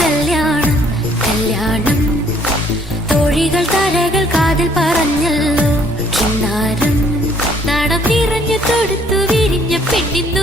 കല്യാണം കല്യാണം തോഴികൾ തരകൾ കാതിൽ പറഞ്ഞല്ലോ കിന്നാരം നാടം നിറഞ്ഞു തൊടുത്തു വിരിഞ്ഞ പെണ്ണിന്നു